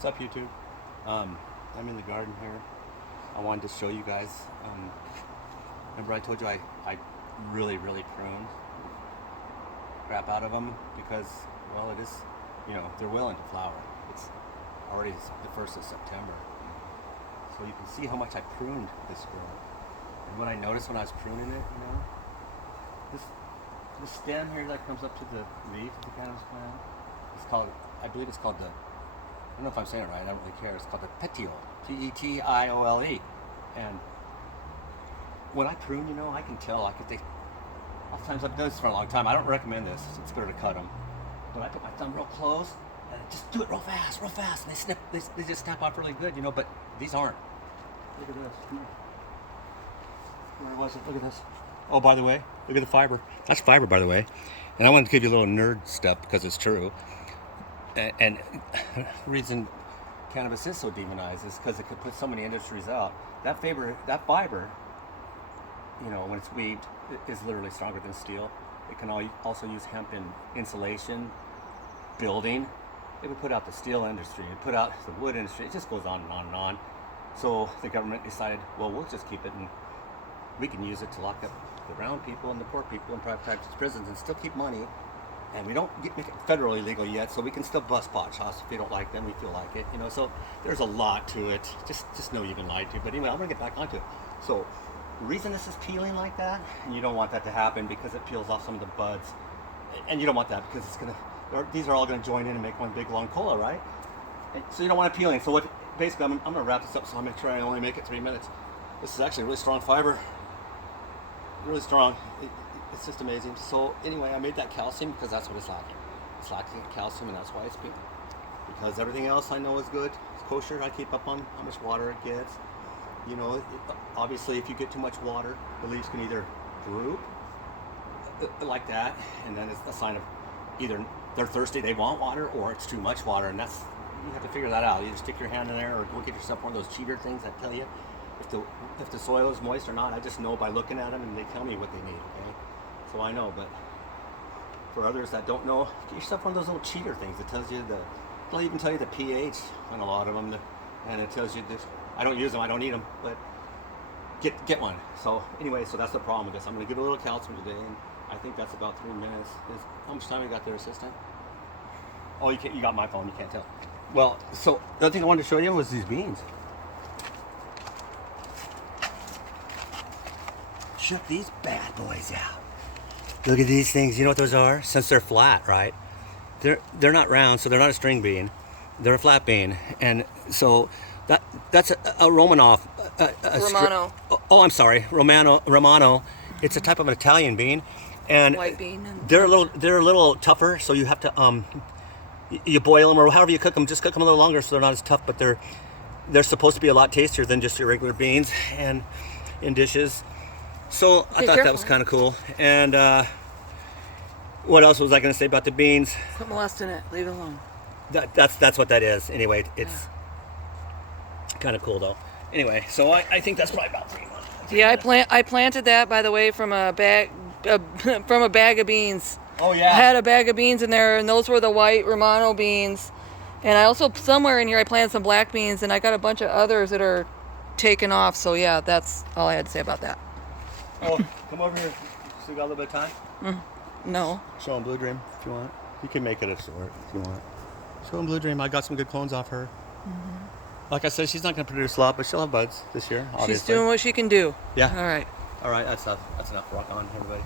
What's up, YouTube? I'm in the garden here. I wanted to show you guys. Remember I told you I really pruned crap out of them because, well, it is, they're willing to flower. It's already the 1st of September. So you can see how much I pruned this girl. And what I noticed when I was pruning it, this stem here that comes up to the leaf of the cannabis plant, it's called, I believe it's called the, I don't know if I'm saying it right, I don't really care, it's called the petiole, P-E-T-I-O-L-E. And when I prune, I can tell, oftentimes I've done this for a long time, I don't recommend this, it's better to cut them. But I put my thumb real close, and I just do it real fast, and they just snap off really good, but these aren't. Look at this. Where was it? Look at this. Oh, by the way, look at the fiber. That's fiber, by the way. And I wanted to give you a little nerd stuff because it's true. And the reason cannabis is so demonized is because it could put so many industries out. That fiber, when it's weaved, it is literally stronger than steel. It can also use hemp in insulation, building. It would put out the steel industry, it put out the wood industry. It just goes on and on and on. So the government decided, well, we'll just keep it and we can use it to lock up the brown people and the poor people in private practice prisons and still keep money. And we don't make it federally legal yet, so we can still bust pot shops if we don't like them, we feel like it. So there's a lot to it. Just know you've been lied to. But anyway, I'm gonna get back onto it. So the reason this is peeling like that, and you don't want that to happen because it peels off some of the buds. And you don't want that because these are all gonna join in and make one big long cola, right? And so you don't want it peeling. So basically, I'm gonna wrap this up so I'll make sure I only make it 3 minutes. This is actually a really strong fiber. Really strong. It's just amazing. So anyway, I made that calcium because that's what it's lacking. It's lacking calcium, and that's why it's pink. Because everything else I know is good. It's kosher. I keep up on how much water it gets. Obviously, if you get too much water, the leaves can either droop like that, and then it's a sign of either they're thirsty, they want water, or it's too much water, and you have to figure that out. You just stick your hand in there, or go get yourself one of those cheater things that tell you if the soil is moist or not. I just know by looking at them, and they tell me what they need. Okay. So I know, but for others that don't know, get yourself one of those little cheater things that tells you they'll even tell you the pH on a lot of them, and it tells you this. I don't use them, I don't need them, but get one. So anyway, so that's the problem with this. I'm going to give a little calcium today, and I think that's about 3 minutes. How much time you got there, assistant? Oh, you got my phone, you can't tell. Well, so the other thing I wanted to show you was these beans. Check these bad boys out. Look at these things. You know what those are? Since they're flat, right? They're not round, so they're not a string bean. They're a flat bean, and so that's a Romanov. Romano. I'm sorry, Romano. It's a type of an Italian bean, and white bean. They're a little tougher. So you have to you boil them or however you cook them. Just cook them a little longer so they're not as tough. But they're supposed to be a lot tastier than just your regular beans and in dishes. So I thought that was kind of cool. And what else was I going to say about the beans? Put molesting it. Leave it alone. That's what that is. Anyway, it's kind of cool though. Anyway, so I think that's probably about 3 months. Yeah, I planted that, by the way, from a bag of beans. Oh yeah. I had a bag of beans in there, and those were the white Romano beans. And I also somewhere in here I planted some black beans, and I got a bunch of others that are taken off. So yeah, that's all I had to say about that. Oh, come over here. Still got a little bit of time? No. Show them Blue Dream if you want. You can make it a short if you want. Show them Blue Dream. I got some good clones off her. Like I said, she's not going to produce a lot, but she'll have buds this year, obviously. She's doing what she can do. Yeah. All right. All right, that's enough. Rock on, everybody.